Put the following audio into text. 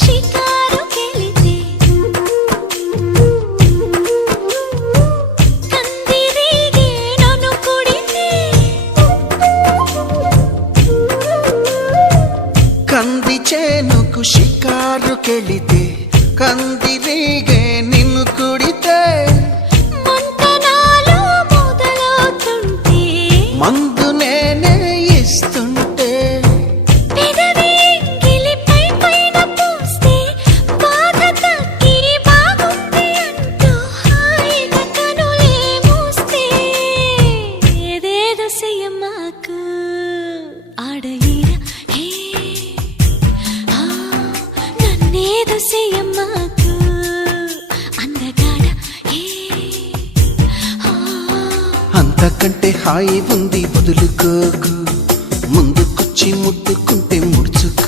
షికారుకెళితే కందిరీగే నన్ను కుడితే కంది చేనుకు షికారుకెళితే కందిరీగే నిన్ను కుడితే మంతనాలు మొదలవుతుంటే మందు నేనే ఇస్తుంటే పెదవి గిలిపై పైన పూస్తే బాధ తగ్గి బాగుంది అంటూ హాయిగా కనులే మూస్తే ఏదేదో చెయ్యమాకు ఆడయిర హే నన్నేదో చెయ్యమాకు అందగాడ హే అంతకంటే హాయి ఉంది వదులుకోకు ముందుకొచ్చి ముట్టుకుంటే ముడుచుకో